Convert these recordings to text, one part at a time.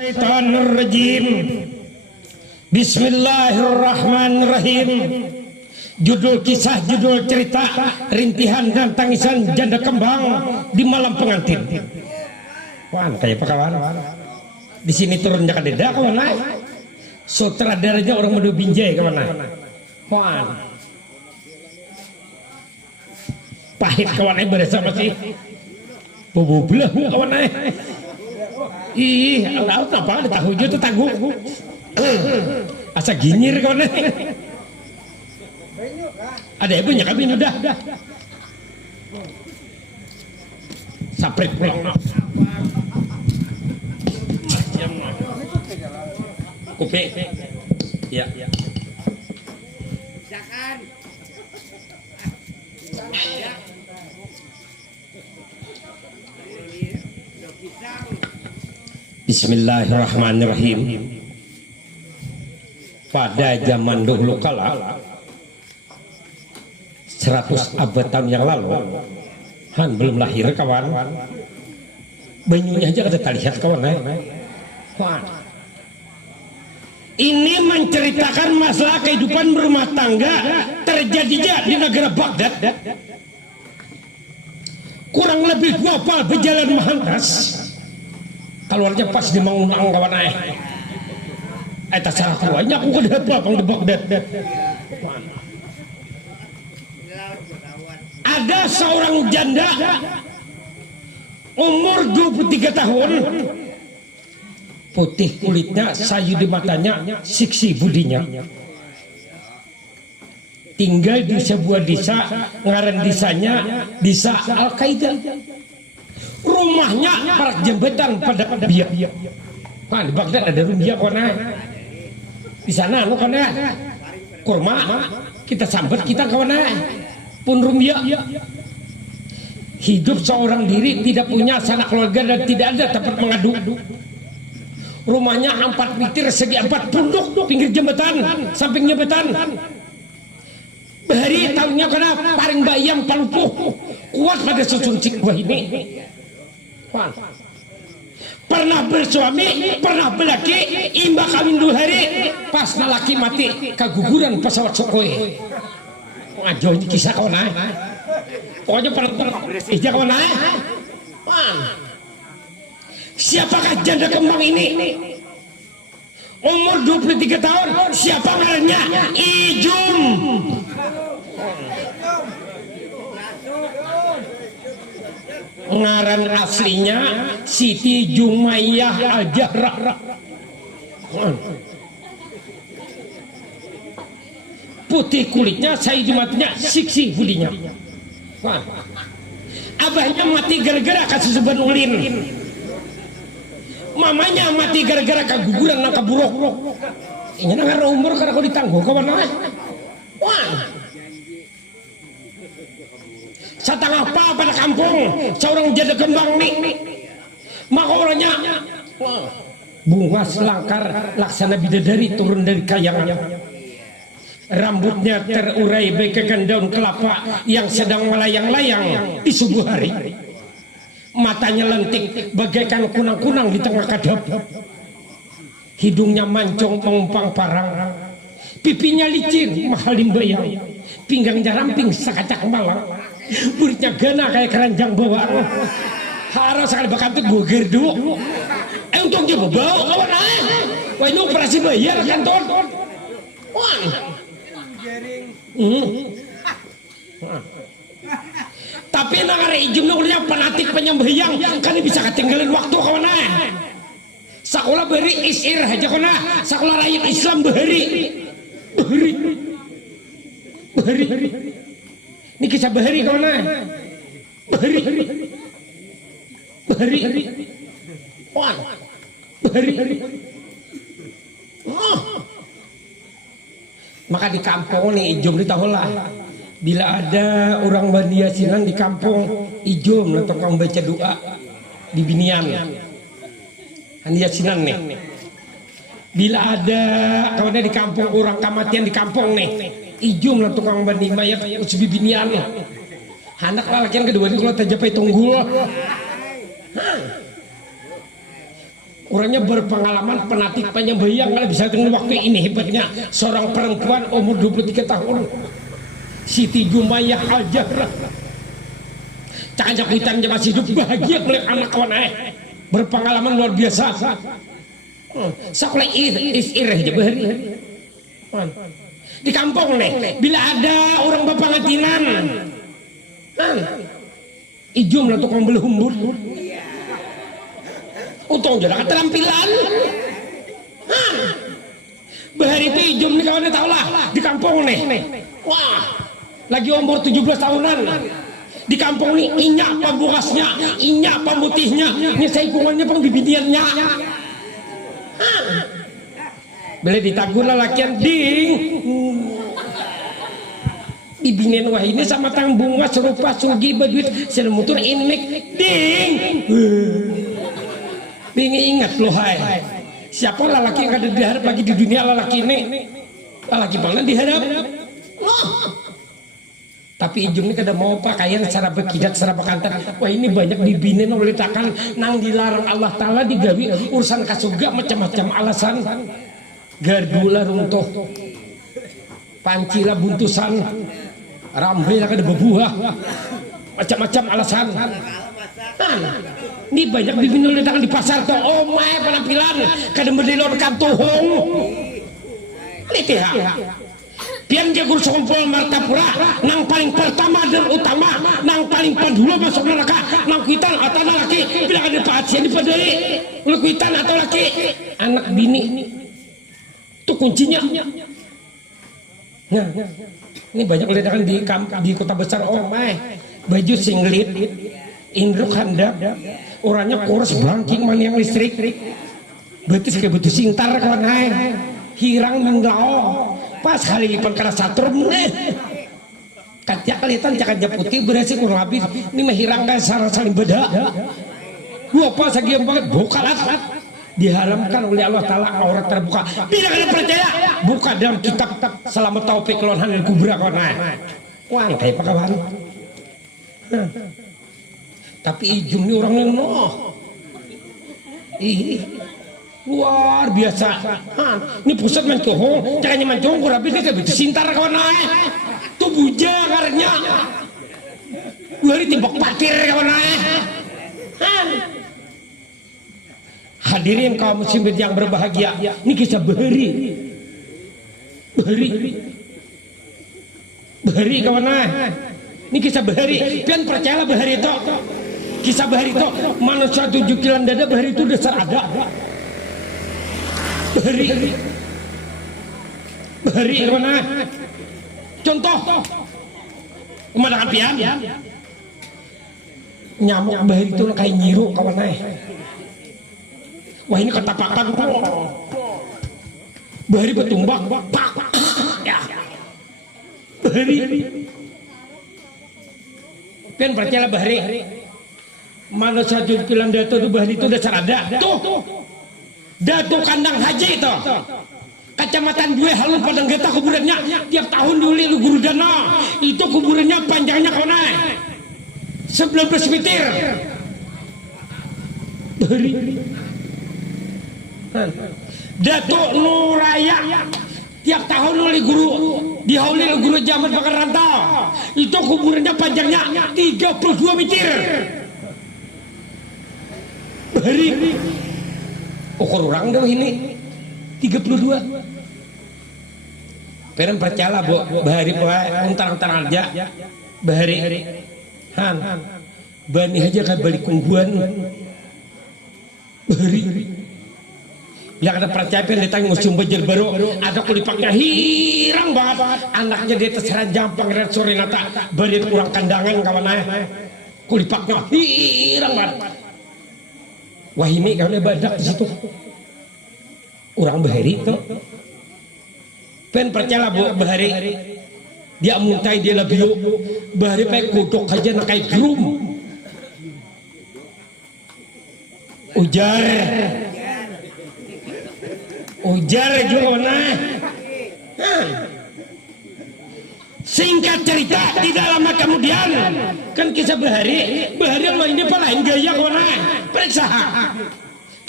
Syaitanirrajim. Bismillahirrahmanirrahim. Judul kisah, judul cerita, rintihan dan tangisan janda kembang di malam pengantin. Wan, kayak apa kawan? Di sini turun jaka deda kawan naik. Sutradaranya orang Madu Binjai kawan naik. Wan. Pahit kawan naik berasa masih. Bobo belah kawan naik. Ih, Allah apa ada tahu itu tangguh. Asa ginyir kawan naik. Ada ibunya kami udah. Sapret pulang. Kuping. Ya. Jangan. Bismillahirrahmanirrahim. Pada zaman dahulu kala 100 abad tahun yang lalu, Han belum lahir kawan, banyunya aja kada terlihat kawan. Ini menceritakan masalah kehidupan berumah tangga terjadinya di negara Baghdad. Kurang lebih 2 pal berjalan mahantas. Keluarnya pas di Mangunang kawan ay. Eta salah kuanya aku kada apa di Baghdad. Ada seorang janda umur 23 tahun, putih kulitnya, sayu di matanya, siksi budinya, tinggal di sebuah desa, ngaran desanya desa Al-Qaeda. Rumahnya parak jembatan pada biak. Nah, di Baghdad ada rumah kona. Di sana anu kona kurma kita sambut kita kawan pun rumia. Hidup seorang diri, tidak punya sanak keluarga dan tidak ada tempat mengadu. Rumahnya 4 meter segi 4 punduk pinggir jembatan, samping jembatan. Bahari tahunnya kena paring bayam palupuh kuat pada susun cikwa ini. Pernah bersuami, pernah berlaki, imba kawin 2 hari, pas laki mati keguguran pesawat Sukhoi. Ngajo ini kisah kawan ay. Pokoknya pernah ija kawan ay. Siapakah janda kembang ini? Umur 23 tahun. Siapa ngarannya? Ijum. Ngaran aslinya Siti Jumayyah Al-Jahra. Putih kulitnya, sayu di matanya, siksi budinya. Abahnya mati gara-gara kasus seban ulin. Mamanya mati gara-gara keguguran nang kaburuk. Ini nang umur karena kau ditangguh kawan ay. Satang apa pada kampung seorang janda kembang nih. Maka orangnya bunga selangkar laksana bidadari turun dari kayangan. Rambutnya terurai bagaikan daun kelapa yang sedang melayang-layang di subuh hari. Matanya lentik bagaikan kunang-kunang di tengah kadap. Hidungnya mancung mengumpang parang. Pipinya licin mahal dimbayang. Pinggangnya ramping sakacak malang. Buritnya gana kayak keranjang bawang. Harus sekali bakat itu buger dulu. Untung juga bau kawan ay. Wah ini operasi bayar kantor. Wah. Tapi nang ijum nunggunya fanatik penyembahyang kan bisa ketinggalan waktu kawan ay. Sekolah beri isir aja kona. Sekolah rakyat Islam bahari. Ini kisah bahari kawan ay. Bahari. Wah. Bahari. Maka di kampung nih Ijum ditahu lah. Bila ada orang Bani Yasinan di kampung Ijum atau tukang baca doa di binian. Bani Yasinan nih. Bila ada kawannya di kampung orang kematian di kampung nih. Ijum atau tukang bani mayat usubi binian. Anak lalakian kedua ini kalau tercapai tunggul. Orangnya berpengalaman, penatik, penyembayang. Kalau bisa dengan waktu ini hebatnya seorang perempuan umur 23 tahun, Siti Jumayyah Al-Jahrah. Cakap hitamnya masih hidup bahagia oleh anak kawan berpengalaman luar biasa. Sekolah is-irah aja bahari. Di kampung nih, bila ada orang bapak ngatinan, ijum lah tukang belah humbut. Untung jalan keterampilan. Bahari itu ijum nih kawannya tau lah. Di kampung nih, wah, lagi umur 17 tahunan. Di kampung nih, inyak pembukasnya, inyak pemutihnya, ini saikungannya pengbibiniannya. Bila ditagur lah lakian ding. Ibinin wah ini sama tang bunga serupa sugi beduit selemutur inik ding. Bingi ingat loh hai. Siapa lelaki yang ada diharap lagi di dunia lelaki ini? Lelaki mana diharap? Tapi ujung ini kada mau pakaian secara bekidat, secara bekantan. Wah ini banyak dibinin oleh takan nang dilarang Allah Ta'ala digawi urusan kasuga macam-macam alasan. Gardula runtuh, pancila buntusan, rambai kada berbuah, macam-macam alasan. Ini banyak dibinin oleh takan di pasar tuh. Oh my penampilan kada mendelorkan tuhong. Lihat ya. Pian jagur sompol martapura nang paling pertama dan utama nang paling padula masuk neraka nang kuitan atau laki bila ada pasien di padai lu kuitan atau laki anak bini itu kuncinya. Nah, ini banyak ledakan di kota besar. Oh my baju singlet indruk handap orangnya kurus blanking man yang listrik betis kayak betul sintar kawan hirang menggao pas hari lipan karena satrum kaca kelihatan cakap putih berhasil kurang habis ini menghirang kayak saling beda gua pas lagi yang banget bukalat diharamkan oleh Allah Ta'ala aurat terbuka. Bila kalian percaya buka dalam kitab Selamat Taufik Lonhan dan Kubra kawan wah kayak apa kawan. Tapi ijum ini orang yang luar biasa. Ini pusat mencohong, jangannya mencohong kurang lebih kayak begitu sintar kawan tuh buja karena gue hari timbok patir kawan hadirin kaum muslimin yang berbahagia, ini kisah Bahari kawan ini kisah Bahari. Pian percayalah Bahari itu kisah Bahari itu manusia 7 kilan dada Bahari itu dasar ada. Bahari mana? Contoh pemandangan pian nyamuk Bahari itu kayak nyiru kawan wah ini ketapakan Bahari bertumbak ya Bahari pian percaya Bahari manusia 7 kilan dada itu Bahari itu dasar ada tuh Datu kandang haji itu kecamatan Due Halu Padang Geta kuburannya tiap tahun diuli lu guru dana itu kuburannya panjangnya kawan 19 meter Bahari Datu Nuraya tiap tahun oleh guru dihauli guru Jamat Bakar Rantau itu kuburannya panjangnya 32 meter Bahari ukur orang dong ini 32 Peren percaya bu Bahari untar-untar aja Bahari bani aja kan balik kungguan Bahari yang ada percaya pen datang museum Banjar Baru ada kulipaknya hirang banget anaknya di atas ranjang Pangeran Sorenata bari kurang kandangan kawan kulipaknya hirang banget. Wah ini kalau badak di situ orang Bahari itu pen percaya bu Bahari dia muntai dia lebih Bahari pakai kodok aja nak kayak drum ujar juga mana singkat cerita tidak lama kemudian kan kisah Bahari Allah ini palain gaya mana periksa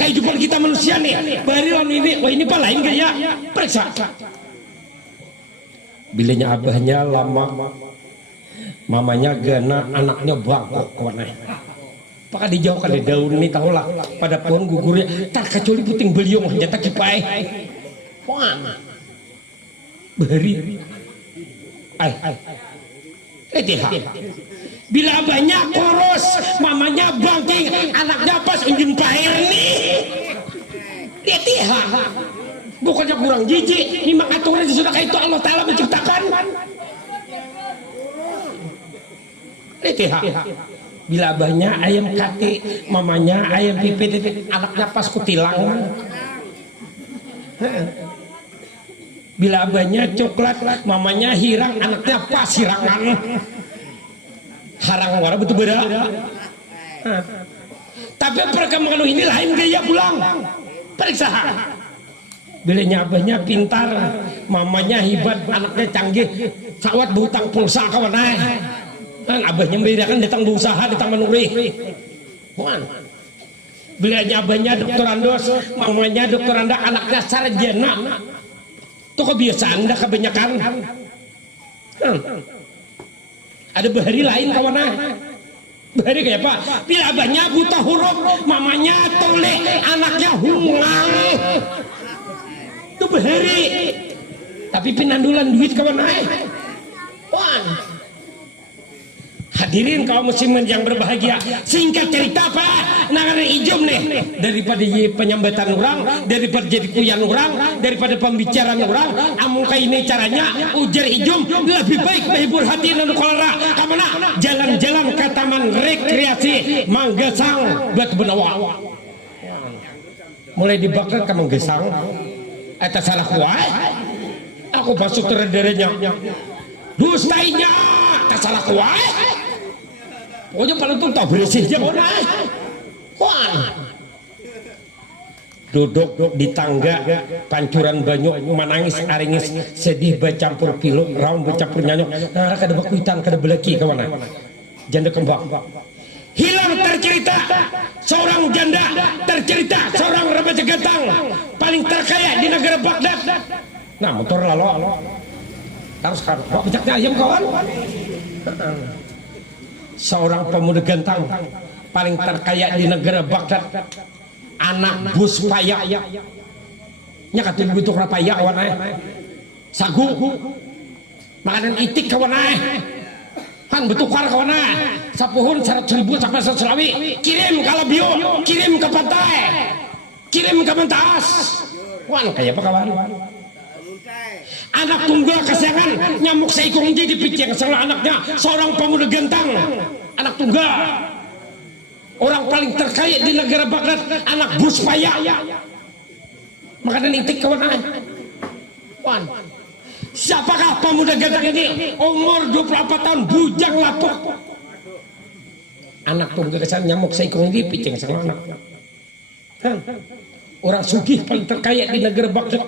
kehidupan kita manusia nih. Bahari lawan ini, wah ini pak lain gaya. Periksa. Bilanya abahnya lama, mamanya gana, anaknya bangkok kawan. Apakah dijauhkan dari daun ini tahulah pada pohon gugurnya tak kecuali puting beliung jatah kipai. Wah, Bahari. Bila abahnya koros, mamanya bangking, anaknya pas unjun paher nih. Letihah. Bukannya kurang jijik, ini aturan sudah kayak itu Allah Ta'ala menciptakan. Letihah. Bila abahnya ayam kati, mamanya ayam pipit, anaknya pas kutilang. Bila abahnya coklat, mamanya hirang, anaknya pas hirangan. Harang wara betul beda. Tapi perkembangan ini lain gaya pulang. Periksa. Bilanya abahnya pintar, mamanya hebat, anaknya canggih, sawat berhutang pulsa kawan kan abahnya membedakan datang berusaha, datang menuri. Bilanya abahnya doktorandos, mamanya doktoranda, anaknya sarjana. Itu kebiasaan dah kebanyakan. Ada bahari lain kawan bahari kayak apa? Bila abahnya buta huruf, mamanya toleh, anaknya hungang. Itu bahari. Tapi pinandulan duit kawan Hadirin kaum muslimin yang berbahagia, singkat cerita apa? Nangan ijum nih, daripada penyambatan orang, daripada jadi kuyan orang, daripada pembicaraan orang, amungka ini caranya ujar ijum lebih baik menghibur hati dan kolera. Kamana? Jalan-jalan ke taman rekreasi Manggesang buat benawa. Mulai dibakar ke Manggesang, atas salah kuai, aku masuk terderenya, dustainya atas salah kuai. Pokoknya paling tuh tak bersih aja duduk di tangga pancuran banyu menangis aringis sedih bercampur pilu raung bercampur nyanyuk nah kada bakuitan kada beleki kawan janda kembang hilang tercerita seorang janda tercerita seorang remaja ganteng paling terkaya di negara Baghdad. Nah motor lalu harus kan bawa bejaknya ayam kawan. Seorang pemuda ganteng paling terkaya di negara Baghdad, anak bus payak nya katanya butuh rapayak kawan sagu makanan itik kawan kan bertukar kawan sapuhun 100.000 sampai 100.000 kirim ke Labio, kirim ke pantai, kirim ke Mentas wan kayak apa kawan. Anak tunggal kesayangan nyamuk seikung jadi piceng salah anaknya seorang pemuda ganteng anak tunggal orang paling terkaya di negara Baghdad anak bus payak makanan itik kawan wan siapakah pemuda ganteng ini umur 24 tahun bujang lapuk anak tunggal kesayangan nyamuk seikung jadi piceng salah anak orang sugih paling terkaya di negara Baghdad.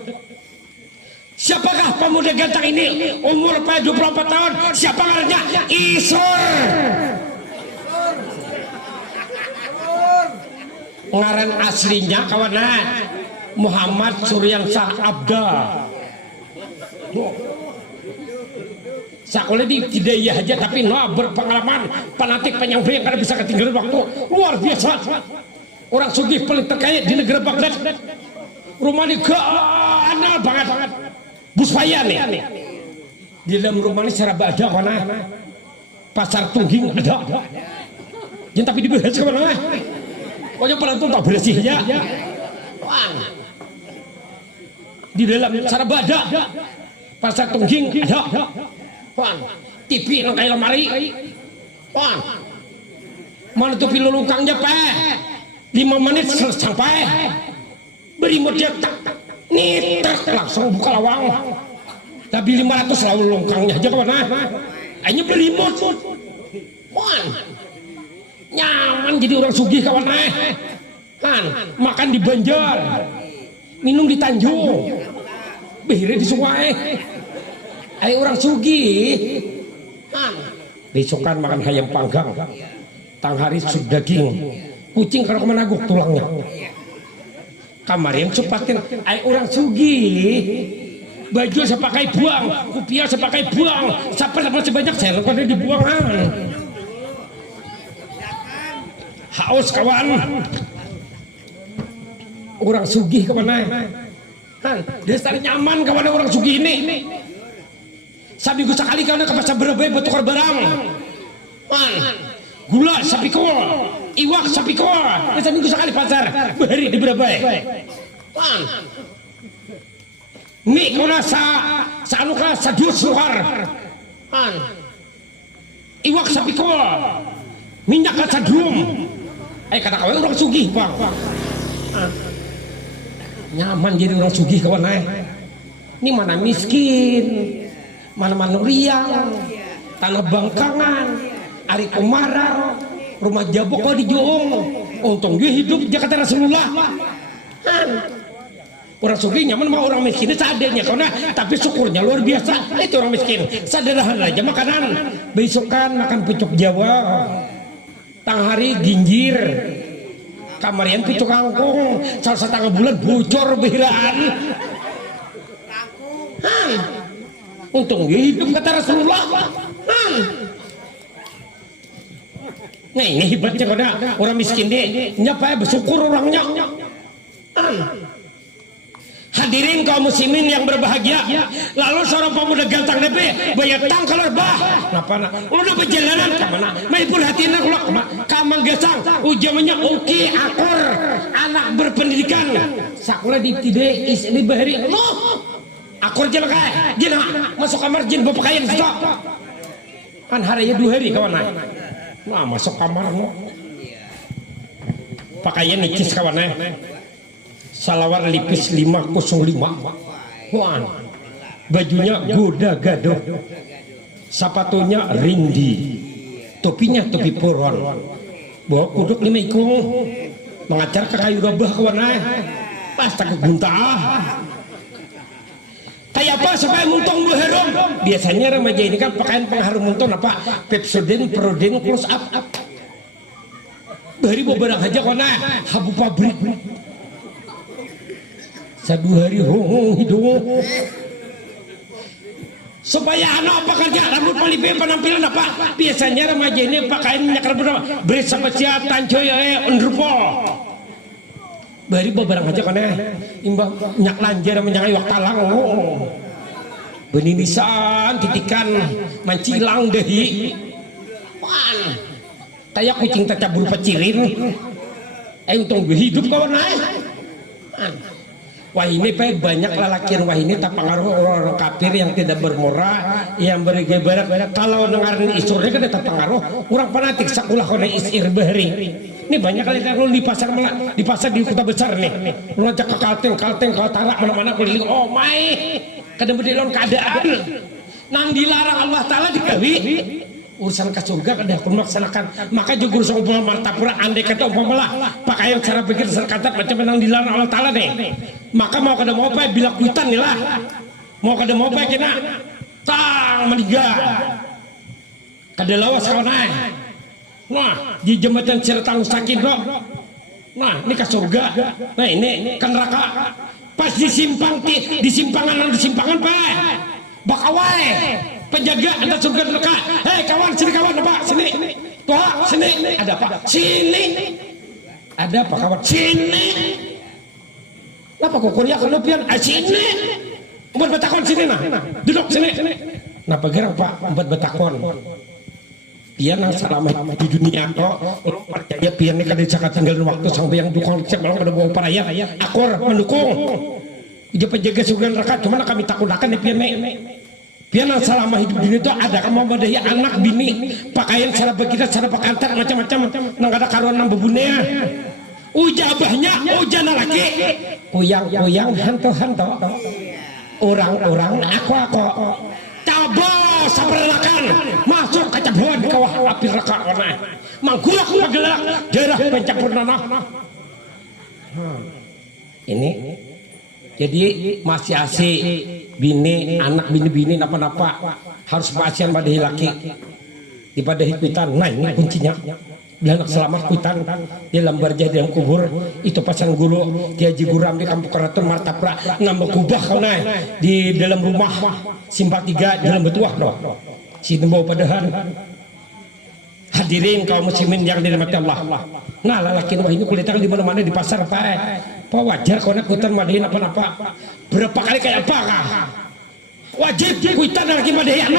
Siapakah pemuda ganteng ini umur pada 24 tahun siapa namanya Isur ngaran aslinya kawan Muhammad Suryansah Abda sekolah di Hidayah aja tapi berpengalaman fanatik penyampai yang kada bisa ketinggalan waktu luar biasa orang sugih paling terkaya di negara Baghdad rumah ini ganal banget bus paya nih di dalam rumah ini secara ada mana pasar tungging ada yang tapi dibahas kemana pokoknya pada itu tak bersih ya di dalam secara ada pasar tungging ada TV yang kayak lemari mana tuh pilulungkangnya 5 menit sampai beri model tak niter langsung buka lawang tapi 500 lalu longkangnya aja kawan hanya beli mod nyaman jadi orang sugih kawan kan makan di Banjar minum di Tanjung behire di Sungai orang sugih kan besokan makan ayam panggang tang hari sup daging kucing kalau kemana guk tulangnya kamar yang cepatin ay orang sugih baju saya pakai buang kupiah saya pakai buang sapel masih banyak saya pada dibuangan haus kawan orang sugih kemana dasar nyaman kawan orang sugih ini sabi gue sekali karena ke pasar Berebay buat tukar barang gula sapikol iwak sapikol sabi gue sekali pasar beri di Berebay mie kau nasa anu ka sadus luar iwak sapikol minyak ka sadrum kata kawan orang sugih bang nyaman jadi orang sugih kawan ini mana miskin mana riang tanah bangkangan ari Komarang rumah jabok kau di Joong untung dia hidup Jakarta Rasulullah orang sugih nyaman sama orang miskin seadanya karena tapi syukurnya luar biasa itu orang miskin sederhana aja makanan besokan makan pucuk Jawa tang hari ginjir kamarian pucuk kangkung salah setengah bulan bocor behiran untung dia hidup kata Rasulullah nah ini hebatnya karena orang miskin deh nyapa bersyukur orangnya hadirin kaum muslimin yang berbahagia lalu seorang pemuda ganteng nepe bayatang keluar bah kenapa nak udah perjalanan kemana main pun hatinya keluar kamang gesang ujamnya oke akor anak berpendidikan sekolah di tide isli bahari akor jalan kaya gina masuk kamar jin berpakaian stok kan harinya 2 hari kawan nah masuk kamar pakaian nicis kawan salawar lipis 505 wan bajunya goda gado sepatunya rindi topinya topi poron bawa kuduk 5 ikung mengajar ke kayu rabah kawan pas tak keguntah kayak apa supaya muntong berharum biasanya remaja ini kan pakaian pengharum muntong apa Pepsodent Prodent close up bari beberapa aja kona habu pabrik 1 hari hong hidung supaya anak apa kerja rambut palipe penampilan apa biasanya remaja ini pakaian minyak rambut apa beres sama siat tancoy underpol bari beberapa aja kona imbang minyak lanjar minyak iwak talang beninisan titikan mancilang dehi kayak kucing tercabur pecirin untung hidup kawan wah ini banyak lelaki wah ini tak pengaruh orang kafir yang tidak bermoral yang bergebarat kalau dengarin isurnya kan tak pengaruh orang fanatik sakulah kona isir bahri ini banyak kali kalau di pasar di kota besar nih lu ajak ke kalteng kaltara mana-mana keliling oh my kadang berdilon keadaan nang dilarang Allah Ta'ala dikawi urusan ke surga kada pun melaksanakan maka juga urusan umpama martapura andai kata umpama pakaian cara pikir serkatat macam menang dilarang Allah Ta'ala deh maka mau kada mau apa bila kuitan nih lah mau kada mau apa kena tang meninggal kada lawas kawan nah di jembatan Ciretang sakit bro nah ini ke surga nah ini ke neraka pas di simpangan pak bakawai penjaga antara surga dan neraka hei kawan sini kawan apa sini tuh sini ada apa sini ada apa kawan sini apa kok kuliah kelupian sini buat betakon sini nah duduk sini nah bergerak pak buat betakon pian yang selama di dunia kok percaya pian ini kada cakap tinggalin waktu sampai yang dukung cek malam pada bawa paraya akor mendukung dia penjaga surga neraka cuma kami takutkan nih pian pian yang selama hidup dunia itu ada kamu madahi anak bini pakaian cara begitu cara pakantar macam-macam nang ada karuan nang bebunea ujabahnya ujana laki uyang hantu orang-orang aku cabos saperlakan masuk ke cabuan di kawah api neraka warna manggulak magelak darah pencampur nanah ini jadi masih asik bini anak bini napa harus pasien pada laki daripada hipitan nah ini kuncinya Belanak selamat kutan di lambar jadi dalam kubur itu pasang guru dia jiguram di kampung Keraton Martapura nambah kubah kau naik di dalam rumah simpang 3 dalam betuah doh si tembau padahan hadirin kaum muslimin yang dirahmati Allah. Nah lelaki wah ini kulitang di mana-mana di pasar pak wajar kau nak kutan madahin apa-apa berapa kali kayak apa kah wajib kuitan lelaki madahin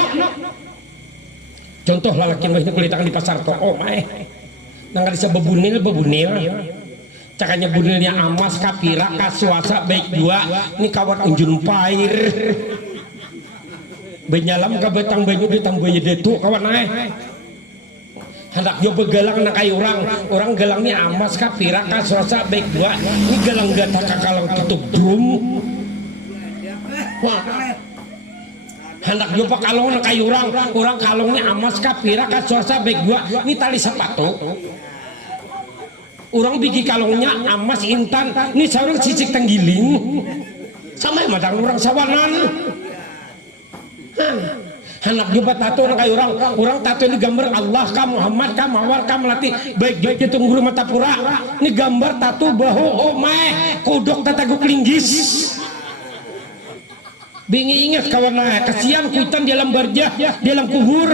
contoh lelaki wah ini kulitang di pasar toh oh nggak bisa bebunil cakanya bunilnya amas kapira kasuasa baik dua ini kawan unjun pair benyalam ke betang banyu di tambonya detu kawan hendak yo begalang nak kayu orang galangnya amas kapira kasuasa baik dua ini galang gata kakalang tutup drum wah hendak yo pakalong nak kayu orang kalongnya amas kapira kasuasa baik dua ini tali sepatu orang bikin kalongnya amas intan ini seorang cicik tenggiling sama yang madang orang sawanan anak juga tato orang kayak orang tato ini gambar Allah ka Muhammad ka Mawar ka Melati baik-baik itu guru Martapura ini gambar tato bahu oh kodok tataguk linggis bingi ingat kawan kasihan kuitan dalam barjah dalam kubur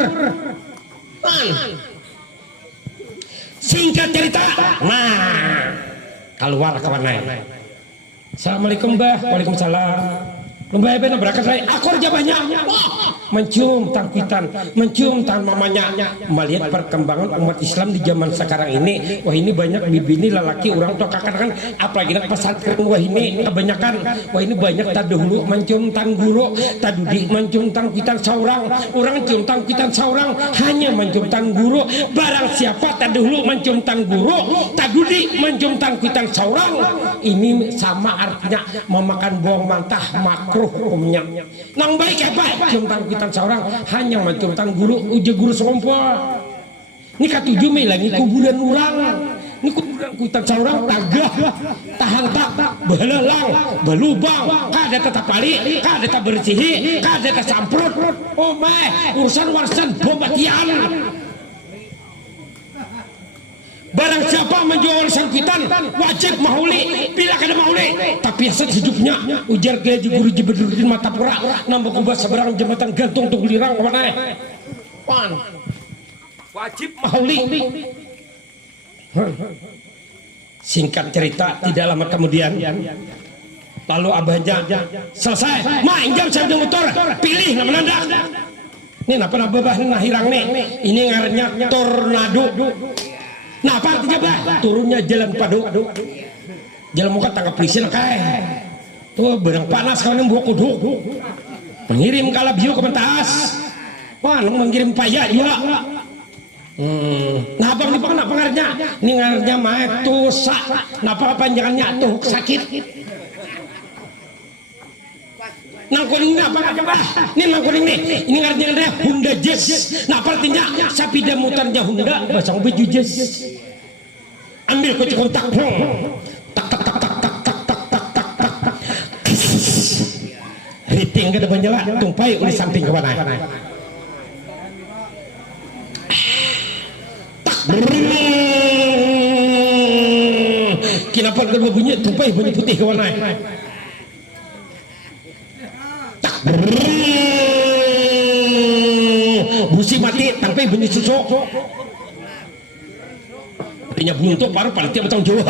singkat cerita keluar kawan naik assalamualaikum mbah waalaikumsalam lembah benar berangkat saya akor banyak mencium tangkitan mencium tangan mamanya melihat perkembangan umat Islam di zaman sekarang ini wah ini banyak bibini lelaki orang tua kakak kan apalagi nak pesantren wah ini kebanyakan wah ini banyak tadahulu mencium tang guru tadudi mencium tangkitan seorang orang cium tangkitan seorang hanya mencium tang guru barang siapa tadahulu mencium tang guru tadudi mencium tangkitan seorang ini sama artinya memakan buang mantah makruh hukumnya nang baik apa cium tangkitan seorang hanya mencium tang guru uji guru sekompol ini katujuh Mei lagi kuburan orang ini kuburan kuitan seorang tagah tahan tak belelang belubang kada tetap pali kada tetap bersihi kada tetap samprot oh urusan warisan bombatian barang siapa menjual sangkitan wajib mahuli bila kada mahuli tapi hasil hidupnya ujar gaji guru Jibedruddin Martapura nambah kubah seberang jembatan gantung tunggulirang kawan wajib mahuli singkat cerita tidak lama kemudian lalu abahnya selesai main jam saya motor pilih nama nanda ini napa bah hirang nih ini ngarannya tornado. Nah apa artinya bah? Turunnya jalan padu jalan muka tangkap polisi kayak tuh berang panas kalau yang buah kudu mengirim kalabiu ke pentas wah mengirim payah juga nah abang ini apa ngaranya ini ngaranya mah tusa napa panjangannya tuh sakit nang kuning apa coba ini nang kuning nih ini ngaranya Honda Jazz nah artinya sapi mutarnya Honda bahasa baju Jazz ambil kunci kontak tak tak tak tak tak tak tak tak tak tak riting ke depan nyala tumpai oleh samping ke mana tak kenapa kedua bunyi tumpai bunyi putih ke mana busi mati sampai bunyi susu punya buntuk baru paling tiap bertanggung jawab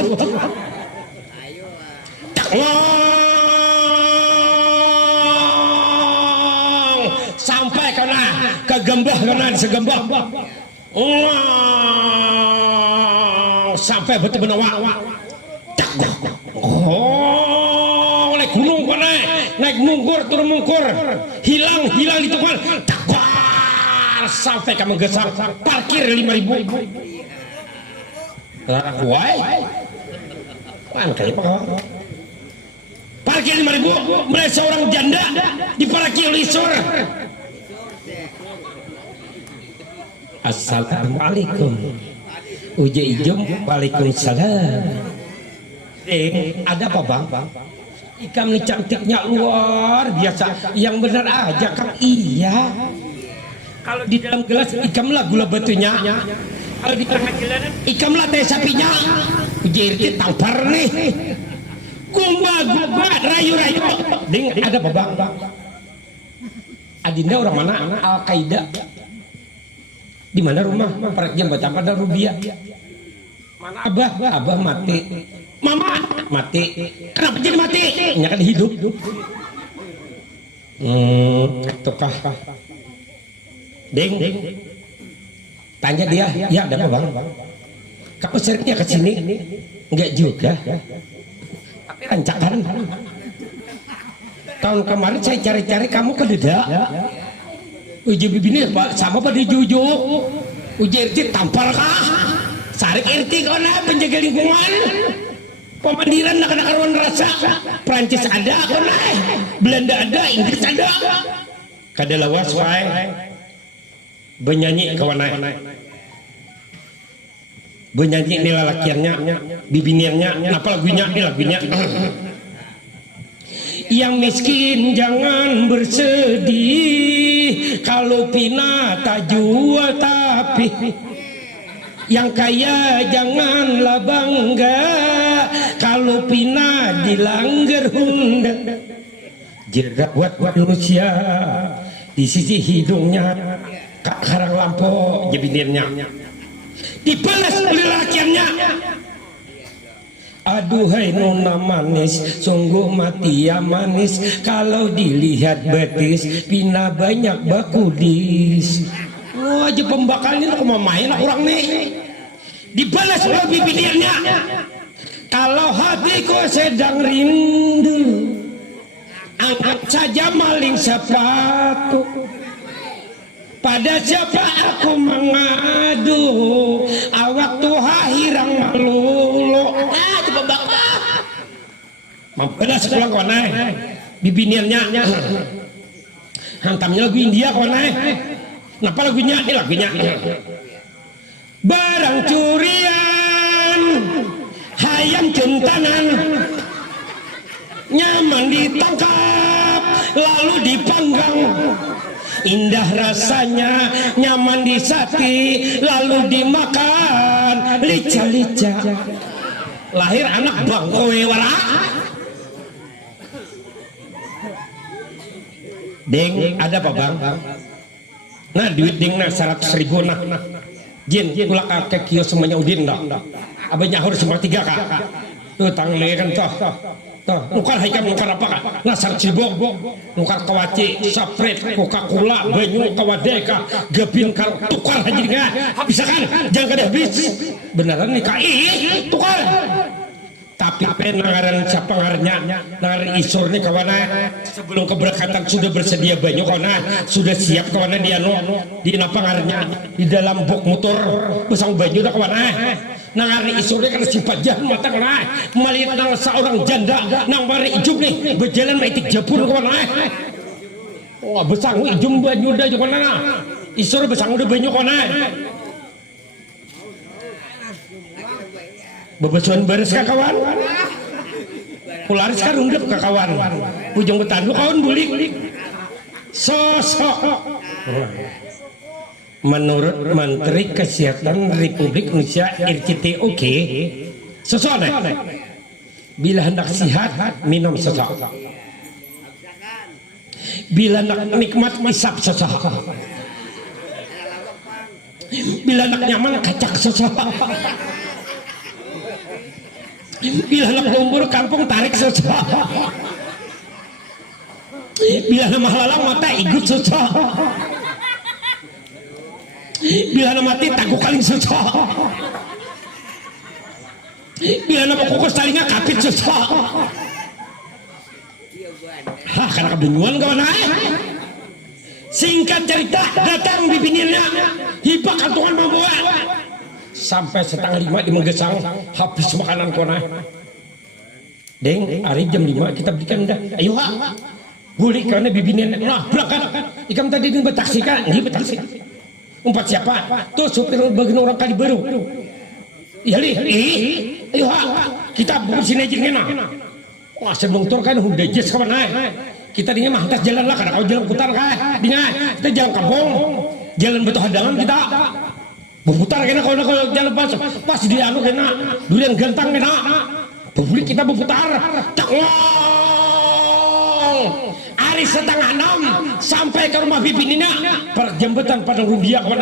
sampai kena ke gembah kena segembah sampai betul benar naik gunung kena naik mungkur turun mungkur hilang di tempat sampai kamu gesar parkir 5.000 kuai kayak parkir 5.000 mulai seorang janda diparkir lisur assalamualaikum uji ijum waalaikumsalam ada apa bang ikan ini cantiknya luar biasa yang benar aja kan iya kalau di dalam gelas ikan lah gula batunya Kalau di tengah jalan ikam lah teh sapinya ujar itu tampar nih gumba rayu ding ada babak adinda orang mana Al-Qaeda di mana rumah pergi baca pada Rubia mana abah mati mama mati kenapa jadi mati nyakan hidup tukah ding tanya dia ya ada apa bang kamu seringnya ke sini enggak juga tapi rancakan tahun kemarin saya cari-cari kamu ke dedak uji bibini pak sama pada jujuk uji RT tampar kah sarik RT kau na penjaga lingkungan pemandiran nak karuan rasa Prancis ada kau na Belanda ada Inggris ada kada lawas wae benyanyi kawan naik benyanyi ini lalakiannya bibiniannya apa lagunya ini lagunya yang miskin jangan bersedih kalau pina tak jual tapi yang kaya janganlah bangga kalau pina dilanggar undang jerawat manusia di sisi hidungnya karang lampu jebinirnya dibalas oleh lakiannya aduhai nona manis sungguh mati ya manis kalau dilihat betis pina banyak bakudis aja pembakalnya aku mau main orang nih dibalas oleh bibirnya kalau hatiku sedang rindu angkat saja maling sepatu pada siapa aku mengadu awak tuha hirang malulu coba bapak mampedas pulang kau naik bibinirnya hantamnya lagu India kau naik kenapa lagunya ini lagunya barang curian hayam jentanan nyaman ditangkap lalu dipanggang indah rasanya nyaman disati lalu dimakan lica-lica lahir anak bang kowe wara ding ada apa bang nah duit ding nah 100.000 nah jin kulak ke kios semuanya udin dah abah nyahur semua 3 kak tuh tangan kan nukar haikam nukar apa kan nasar cibok nukar kawaci sapret Coca-Cola banyu kawadeka gebin kar tukar haji nggak bisa kan jangan kada habis beneran nih kai tukar tapi penangaran siapa ngarnya nangaran isur nih kawana sebelum keberkatan sudah bersedia banyu kawana sudah siap kawana dia di napa ngarnya di dalam bok motor besang banyu dah kawana nangari isurnya kan simpat jahan matang lah melihat nang seorang janda nang mari ijum nih berjalan maitik japur kawan lah wah besang ijum banyu dah juga nana isur besang udah banyu kawan lah bebesuan beres ka kawan pularis kan undep ka kawan ujung betandu kawan bulik sosok menurut Menteri Kesehatan Republik Indonesia RCTI sesuatu bila hendak sehat minum sesuatu bila hendak nikmat isap sesuatu bila hendak nyaman kacak sesuatu bila hendak kumpul kampung tarik sesuatu bila hendak lalang mata ikut sesuatu bila nama mati tagu kaling susah bila nama kukus talingnya kapit susah karena kebenyuan kawan singkat cerita datang bibinirnya hibak kantongan membawa sampai 4:30 di Menggesang habis makanan kona deng hari jam 5 kita berikan dah ayo boleh karena bibinirnya nah berangkat ikam tadi di betaksi kan ini betaksi umpat siapa? Tuh supir bagian orang kali baru. Iya li, ayo kita bersini aja ngena. Wah sebelum tur kan udah jes kawan kita dengan mah atas jalan lah karena kau jalan putar kan, dengan kita jalan kampung, jalan betul hadangan kita. Berputar kena kalau jalan pas di anu kena durian gantang kena. Publik kita berputar. Caklong. Hari setengah 6 sampai ke rumah bibi Nina perjembatan Padang Rumbia kawan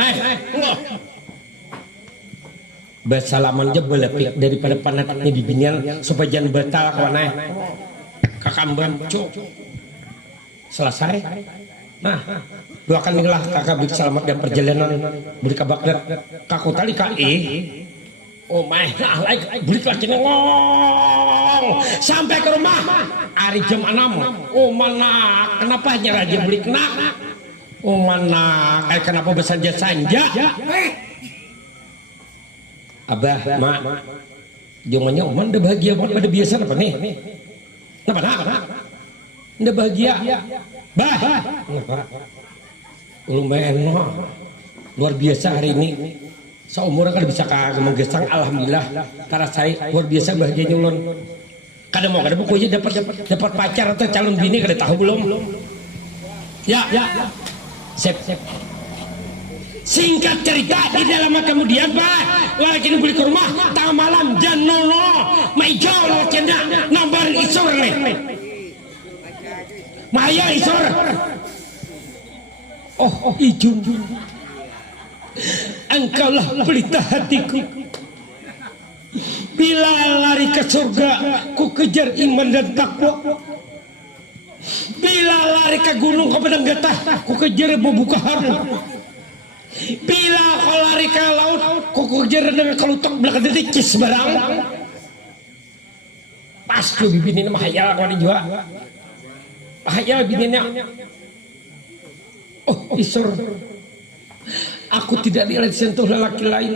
bersalaman aja belepik daripada panatnya di binian supaya jangan batal kawan kakamban cuk selesai. Nah dua kali lah kakak bik selamat dan perjalanan beri kabaklet kaku tali kae. Oh my beri lagi ngong sampai ke rumah hari jam 6. Oh mana kenapa hanya raja beli kena. Oh mana kenapa bersanja sanja abah mak jamannya udah bahagia banget pada biasa apa nih kenapa udah bahagia bah lumayan luar biasa hari ini seumuran kan bisa kagak menggesang alhamdulillah tara saya luar biasa bahagianya ulun kadang mau kadang pokoknya dapat pacar atau calon bini kada tahu belum ya sip singkat cerita di dalam kemudian pak lagi beli ke rumah tengah malam jam 00 maijol cenda nomor isor nih maya isor oh ijun engkaulah pelita hatiku bila lari ke surga ku kejar iman dan takwa bila lari ke gunung ke padang getah ku kejar buka harum bila kau lari ke laut ku kejar dengan kelutok belakang ticis barang pas tuh bibinin mah hayal kau juga hayal bibinnya oh isor aku tidak disentuh lelaki lain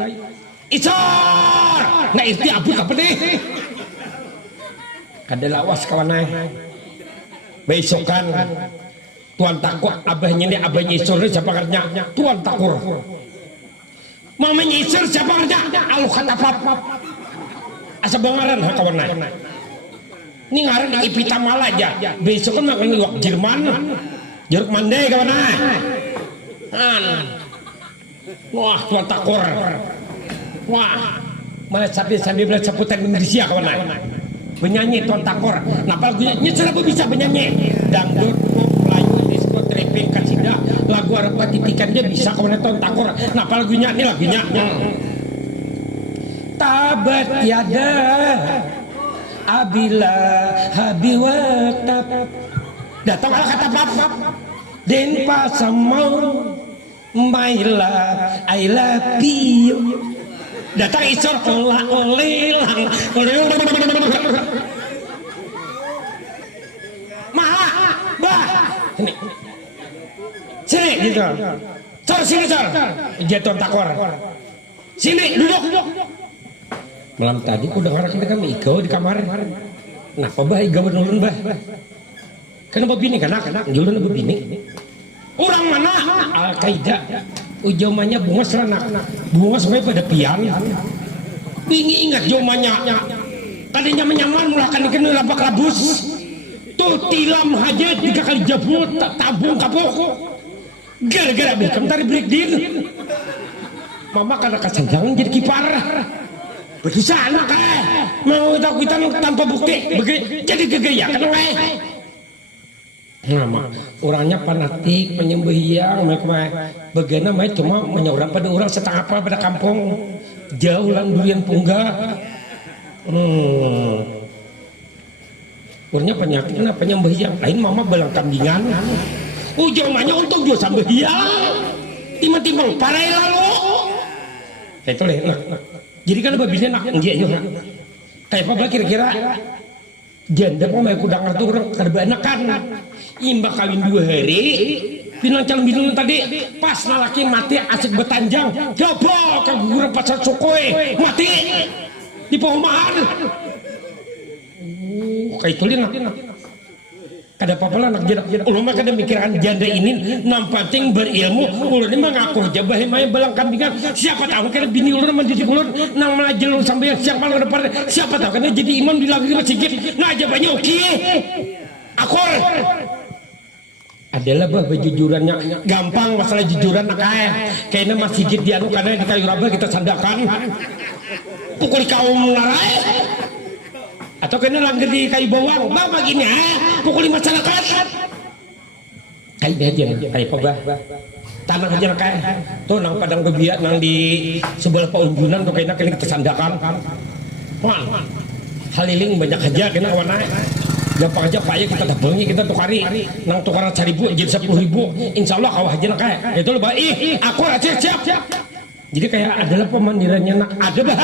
isor nggak irti abu kapan nih kada lawas kawan besokan tuan takut abahnya ini abahnya isor siapa kerja tuan takur mamanya isor siapa kerja alu kata pap asa bangaran kawan ini ngaran di ipita malah aja besokan makan wak Jerman jeruk mandai kawan wah tuan takur wah mana sambil belajar seputar Indonesia kawan penyanyi tuan takur nah lagunya nyesel bisa penyanyi dangdut Melayu disco tripping kasidah lagu Arab titikan dia bisa kawan tuan takur nah lagunya ini lagunya tabat tiada abila habiwatab datang ala kata bab den pasamau my love, I love you. Datang isor olilang. Malah, bah. Sini, gitu. Sor, sini sor. Jatuh takor. Sini, duduk. Malam tadi aku dengar kan Igau di kamar. Nah, apa bah Igau nulun bah? Kenapa bini kan? Nulun apa bini? Orang mana Al-Qaeda ujamannya bunga seranak bunga semuanya pada pian bingi ingat jamannya kadinya menyaman mulakan ikan lapak rabus tuh tilam hajat 3 kali jabut tabung kapok gara-gara bekam tari breakdin mama karena kesenjangan jadi kipar begitu anak mau tahu kita tanpa bukti jadi gegaya kan nama orangnya fanatik penyembelihan mereka bagaimana mereka cuma menyorang pada orang setengah apa pada kampung jauh lang durian punggah orangnya penyakit kenapa penyembelihan lain mama belang kambingan ujungnya untuk jual sambelihan timbang-timbang parai lalu itu leh jadi kan babinya nak dia juga kayak apa kira-kira janda kok mau kudang ngerti orang kerba kan imbak kawin 2 hari pinang calon bidung tadi pas lelaki mati asik betanjang jabok ke gurang pasar Sukoi mati di perumahan kayak itu lihat kada apa-apa lah anak janda ulama kada mikirkan janda ini nampating berilmu ulun ini mengaku jabah maya belang kambingan siapa tahu kan bini ulun mendidik ulun nang melajel ulun sampai siang malam depan siapa tahu kan jadi imam di lagi masjid nah jabahnya oke akor ada adalah bah bejujurannya gampang masalah jujuran kayaknya masih di anu karena di kayu raba kita sandakan pukul kaum larai atau kena langgir di kayu bawang bah begini pukuli masyarakat kayak aja kayak apa bah tanah aja kayak tuh nang padang bebiak nang di sebelah paunjunan tuh kayaknya kita sandakan haliling banyak aja kena warna gampang aja pak ya kita dapelnya kita tukari nang tukaran 1.000 jadi 10.000 insya Allah kawah aja kayak itu loh bah aku siap jadi kayak adalah pemandirannya nak ada bah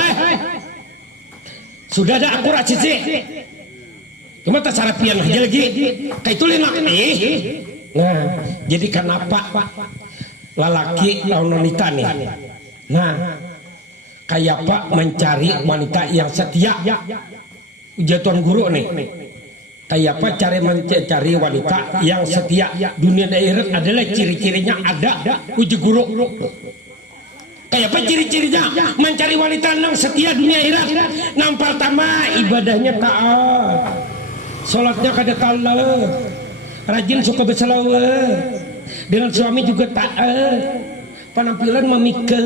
sudah ada aku sih cuma tak sarapian aja lagi kayak itu linak nah jadi kenapa lelaki lawan wanita nih nah kayak pak mencari wanita yang setia jatuhan guru nih kayak apa cara mencari wanita yang setia dunia daerah adalah ciri-cirinya ada uji guru kayak apa ciri-cirinya mencari wanita yang setia dunia akhirat yang pertama ibadahnya taat sholatnya kada kalah rajin suka berselawat dengan suami juga taat penampilan memikir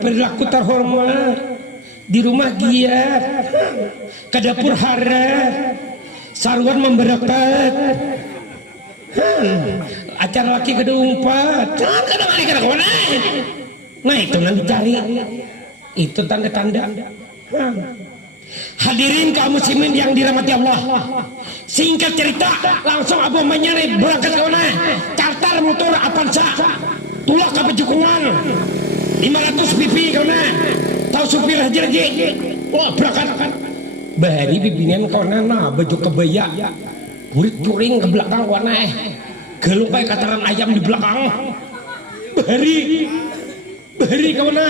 perilaku terhormat di rumah giat ke dapur hara sarwan memberakat acara laki kedua umpat nah itu nanti cari itu tanda-tanda hadirin kaum muslimin yang dirahmati Allah singkat cerita langsung Abu Manyari berangkat ke mana charter motor Avanza tulak ke Pejukungan 500 pipi kena tahu supir aja lagi wah berangkat bari bibinan kawanana baju kebaya kurit curing ke belakang warna gelung kayak kataran ayam di belakang bari kawana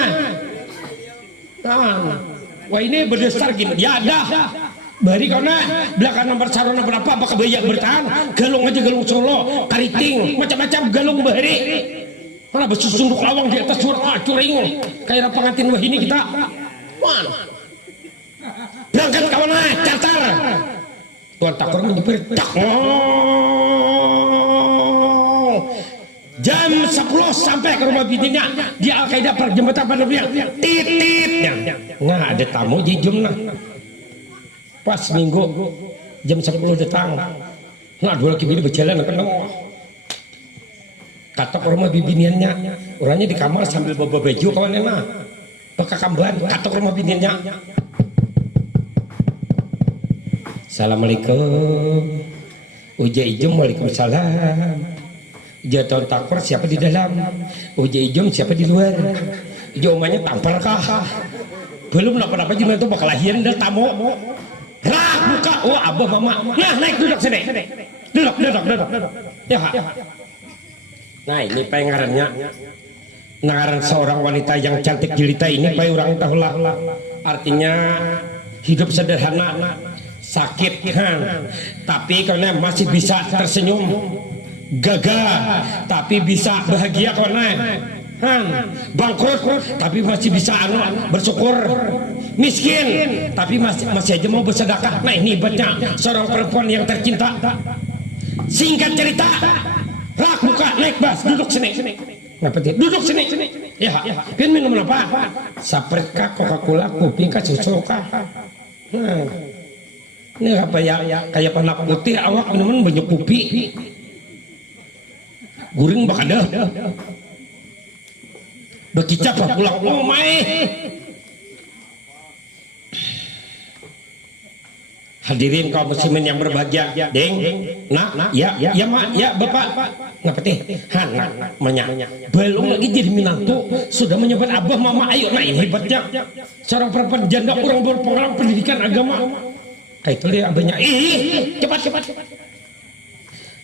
wah ini berdasar gini ya ada bari kawana belakang nomor sarona berapa apa kebaya bertahan gelung aja gelung Solo kariting macam-macam gelung bari malah bersusunduk lawang di atas surga curing kayak pengantin wah ini kita berangkat kawan catar tuan takor menyepir jam 10 sampai ke rumah bininya di Al-Qaeda perjembatan pada dia tititnya nah ada tamu di jam pas minggu jam 10 datang nah dua laki bini berjalan ke kata ke rumah bibiniannya orangnya di kamar sambil bawa baju kawannya mah pakai kamban kata ke rumah bibiniannya Assalamualaikum uja ijum waalaikumsalam uja tahun takor siapa di dalam uja ijum siapa di luar uja omanya tampar kah belum apa-apa juga itu bakal lahiran dan tamu rak buka oh abah mama nah naik duduk sini duduk ya nah ini pengarannya ngaran seorang wanita yang cantik jelita ini pai orang tahulah artinya hidup sederhana sakit tapi karena masih bisa tersenyum gagah tapi bisa bahagia karena bangkrut tapi masih bisa bersyukur miskin tapi masih aja mau bersedekah nah ini hebatnya seorang perempuan yang tercinta singkat cerita rak buka naik bas duduk sini ngapa dia duduk sini ya pian minum apa sapreka Coca-Cola kopi kah susu kah ini apa ya kayak panak putih awak minuman banyak kopi guring bakada bekicap pulang oh mai hadirin kaum muslimin yang berbahagia deng nah ya mak ya bapak ngapa teh hanak menyak belum lagi jadi minantu sudah menyebut abah mama ayo nah ini hebatnya seorang perempuan janda kurang berpengalaman pendidikan agama kayak itu dia abahnya cepat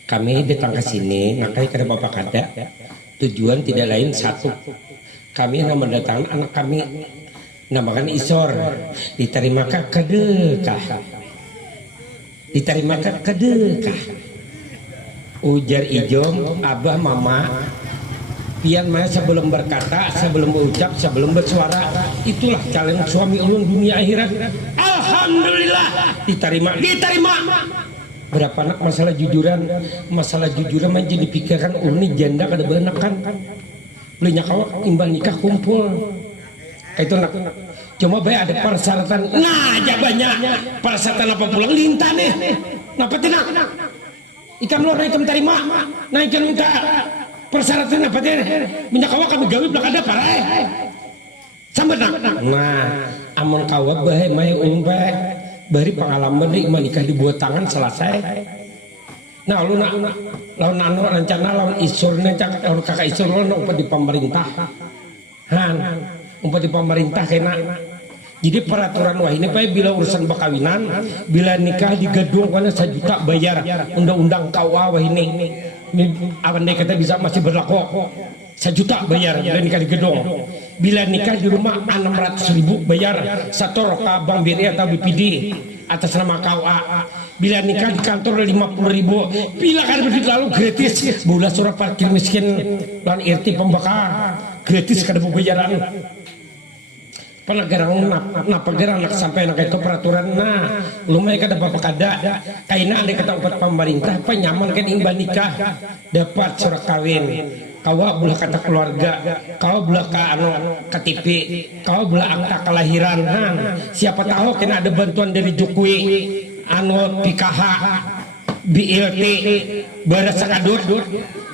kami datang ke sini ngakai kada bapak kada tujuan tidak lain satu kami yang mendatangkan anak kami namakan Isor diterimakah kedekah diterimakah kedekah ujar ijom abah mama pian mah sebelum berkata sebelum berucap sebelum bersuara itulah calon suami ulun dunia akhirat alhamdulillah diterima berapa anak masalah jujuran mah jadi pikiran nih janda kada benak kan belinya kau imbang nikah kumpul itu nak cuma baik ada persyaratan nah aja banyak persyaratan apa pulang lintah nih napa tidak ikan lor ikan terima nah ikan minta persyaratan apa teh minyak kau kami gawe belakang ada parai sampai nah amun kawat baik mai umpe bari pengalaman di nikah dibuat tangan selesai nah lu nak lawan anu rencana lawan isurnya lawan kakak isur lu umpet di pemerintah umpet di pemerintah kena jadi peraturan wah ini pak bila urusan perkawinan bila nikah di gedung kana 1 juta bayar undang-undang KUA wah ini awan deh kita bisa masih berlaku 1 juta bayar bila nikah di gedung bila nikah di rumah 600.000 bayar satu ka Bank BRI atau BPD atas nama KUA bila nikah di kantor 50.000 bila kan begitu lalu gratis bulan surat parkir miskin dan RT pembakar gratis kada bayaran penegarang napagarang nak sampai nak itu peraturan nah lumayan kada apa kada kaina ande kata upat pemerintah penyaman kan imbang nikah dapat surat kawin kawa belah kata keluarga kawa belah ka anu KTP kawa belah akta kelahiran siapa tahu kena ada bantuan dari Jukwi anu PKH BLT barat sakadut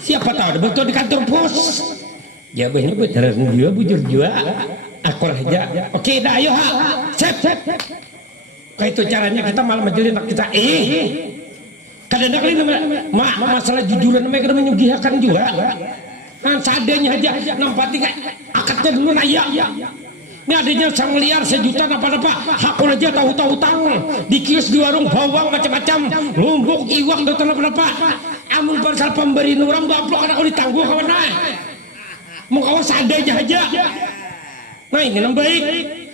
siapa tahu ada bantuan di kantor pos jawabnya beneran dia bujur jua akor aja oke dah ayo set kayak itu caranya kita malah majelis nak kita kadang-kadang masalah jujuran mereka menyugihakan juga seadanya aja nampati akadnya dulu naya ini adanya sang liar 1 juta apa-apa hakul aja tahu-tahu tang di kios di warung bawang macam-macam lumbuk iwak dan apa-apa amun pasal pemberi orang baplok anak ditangguh kawan mau kawan seadanya aja nah ini yang baik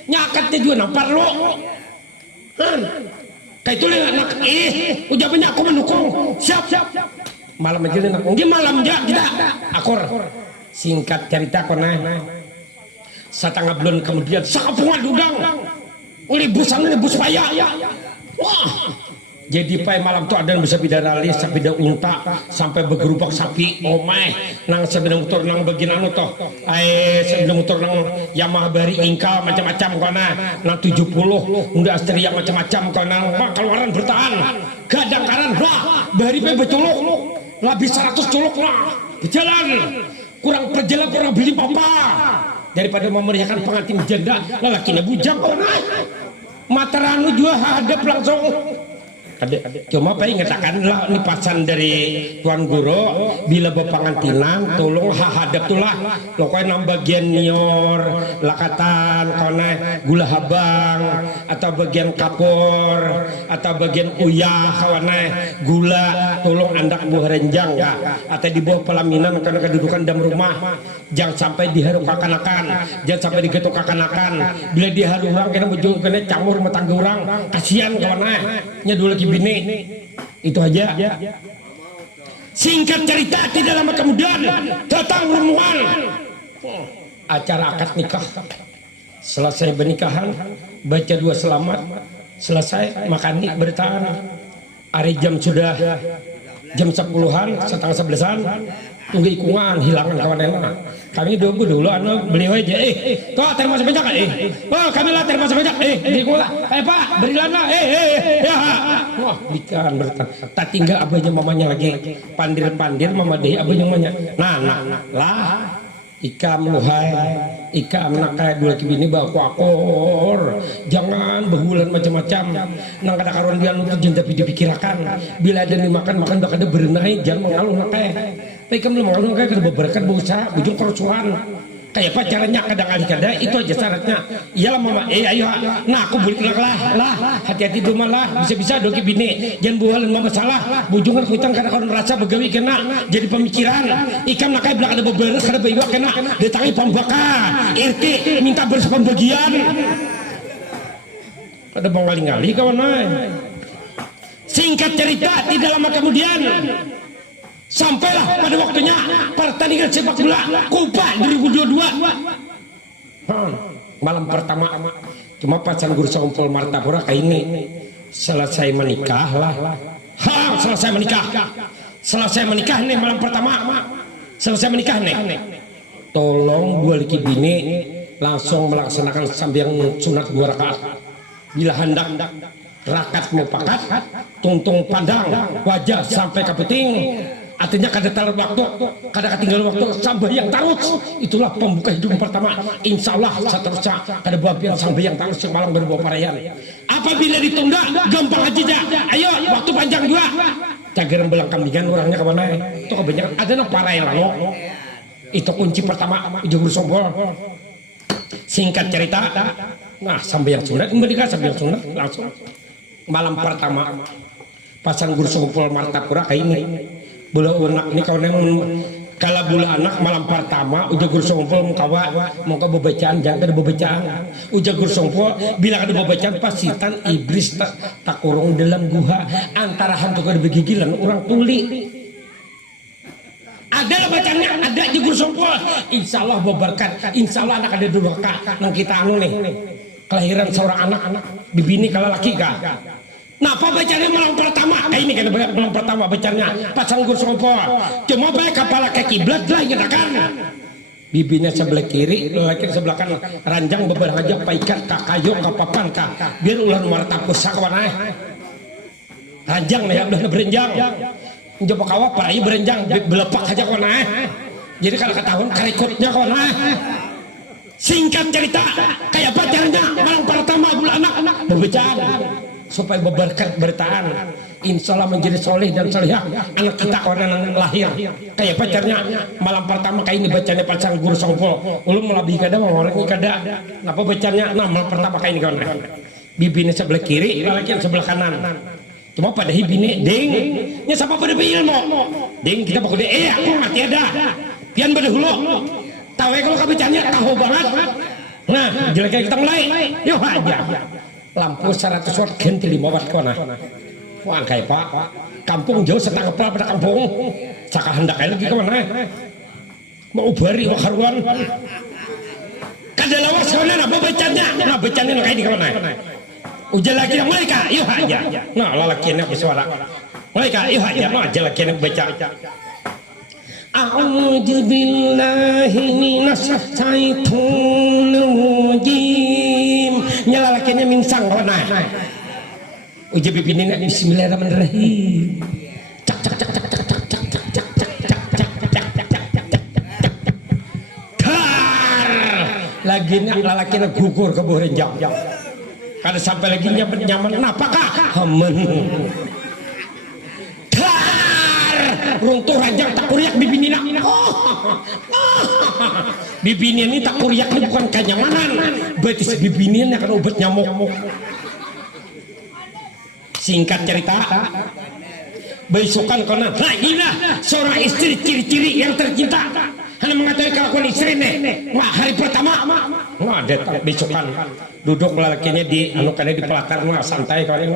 nyakatnya juga nampar lo kayak itu lihat anak udah banyak aku mendukung siap malam aja nak mungkin malam aja kita akor singkat cerita kona setengah bulan kemudian sakapungan udang oleh busan bus payah wah jadi pai malam tuh ada yang bisa pidana lis sampai dah unta sampai bergerubak sapi nang sebelum motor nang bagian anu toh sebelum motor nang Yamaha bari ingkal macam-macam kona nang 70 Honda Astria macam-macam kona keluaran bertahan gadang karan wah bari pai betuluk lebih 100 culuk lah berjalan kurang perjalanan kurang beli papa daripada memeriahkan pengantin janda lelakinya bujang kona mataranu juga hadap langsung cuma apa ingatakan lah ini pasan dari Tuan Guru bila berpengantinan tolong hadap tulah pokoknya nang bagian nior lakatan kone gula habang atau bagian kapur atau bagian uyah kawane gula tolong andak buah renjang atau di bawah pelaminan karena kedudukan dalam rumah jangan sampai diharu kakanakan jangan sampai digetuk kakanakan bila diharu orang kena ujung kena camur matangga orang kasihan kawane nyadul lagi bini itu aja singkat cerita tidak lama kemudian datang rombongan acara akad nikah selesai pernikahan baca 2 selamat selesai makan nik bertahan hari jam sudah jam 10-an setengah 11-an tunggu ikungan hilangan kawan kami dulu anu beliau aja toh terima sebanyak oh kami lah terima sebanyak dikulah pak berilah ya wah bikan bertan tak tinggal abahnya mamanya lagi pandir mama deh abahnya mamanya nah lah ikam luhai ikam nak kayak dua kibini bawa kuakor jangan berbulan macam-macam nang kada karuan dia nutup jenda dipikirakan bila ada dimakan bakal ada berenai jangan mengaluh nak kayak tapi kamu mengaluh kayak kada berberkat berusaha bujung kerusuhan kayak apa caranya kadang-kadang itu aja syaratnya iyalah mama ayo nah aku balik lah hati-hati dulu malah bisa-bisa doki bini jangan bualan mama salah bujungan kuitang karena kau merasa begawi kena jadi pemikiran ikan nakai belakang ada beberes kada beiwa kena datangi pembakar RT minta bersebagian pada banggali-ngali kawan singkat cerita tidak lama kemudian sampailah pada waktunya pertandingan sepak bola Kupa 2022 malam pertama cuma pacan guru saumpul Martapura kayak ini selesai menikah lah Selesai menikah. Selesai menikah nih malam pertama. Selesai menikah nih. Tolong dua laki bini langsung melaksanakan sembahyang sunat 2 rakaat. Bila hendak rakaat mufakat, tungtung pandang wajah sampai ke puting. Artinya kada taruh waktu, kada ketinggalan waktu sembahyang terus. Itulah pembuka hidup pertama. Insya Allah seterusnya kada buapian sembahyang terus yang malam berbuah parayan. Apabila ditunda, gampang aja. Ayo, waktu panjang juga. Cageran belang kambingan orangnya kemana? Itu kebanyakan ada no parayan lalu. Itu kunci pertama. Ujung sombol. Singkat cerita, nah sembahyang sunat, menikah sembahyang sunat langsung malam pertama. Pasang guru sompol martapura kayak ini. Bula anak ini kau neng kalau bula anak malam pertama uja guru sompol muka bebacaan jangan ada bebacaan uja guru sompol bila ada bebacaan pasitan iblis tak kurung dalam guha antara hantu kada begigilan orang tuli ada bacaannya ada di guru sompol insya Allah berberkat insya Allah anak ada durhaka nang kita anu nih kelahiran seorang anak bibini kalau laki kah. Nah, apa bacanya malam pertama? Kayak ini kan malam pertama bacanya pasang guru sompol. Cuma baik kepala ke kiblat lah yang kan. Bibinya sebelah kiri, laki sebelah kanan. Ranjang beberapa aja paikat kak kayu kak papan kak. Biar ular martapus sakwana. Ranjang ya udah berenjang. Coba kawah parai berenjang belepak aja kona. Jadi kalau ketahuan karikutnya kona. Singkat cerita kayak pacarnya malam pertama bulan anak berbicara. Supaya berberkat bertahan insya Allah menjadi soleh dan solehah anak kita orang lahir kayak pacarnya malam pertama kayak ini bacanya pasang guru sompol ulun melebih kada orang ini kada apa bacanya nah malam pertama kayak ini kawan bibinya sebelah kiri laki sebelah kanan cuma pada hibine ding nya siapa pada ilmu ding kita pokoknya aku mati ada pian pada hulu tahu kalau kabicanya tahu banget nah jelek kita mulai yuk aja lampu 100 watt ganti 5 watt kona wah kayak pak kampung jauh setengah pada kampung cakap hendak lagi kemana mau bari wakaruan kada lawas kona apa bacanya nah bacanya kayak di kemana ujar lagi yang mulai kak yuk aja nah lalakiannya bersuara mulai kak yuk aja nah aja lakiannya baca a'udzu billahi minas syaitonir rajim nyalalakiannya minsang kawan uji bibinin bismillahirrahmanirrahim cak cak cak cak cak cak cak cak cak cak cak cak dar lagi lalakiannya gugur ke bawah renjang kada sampai lagi nyaman apakah hamen runtuh ranjang tak kuriak bibinina bibinian ini tak kuriak ini bukan kenyamanan berarti bibinian akan obat nyamuk singkat cerita besokan karena lah seorang istri ciri-ciri yang tercinta hanya mengatakan kelakuan istri nih wah hari pertama wah datang besokan duduk lelakinya di anukannya di pelataran wah santai kalian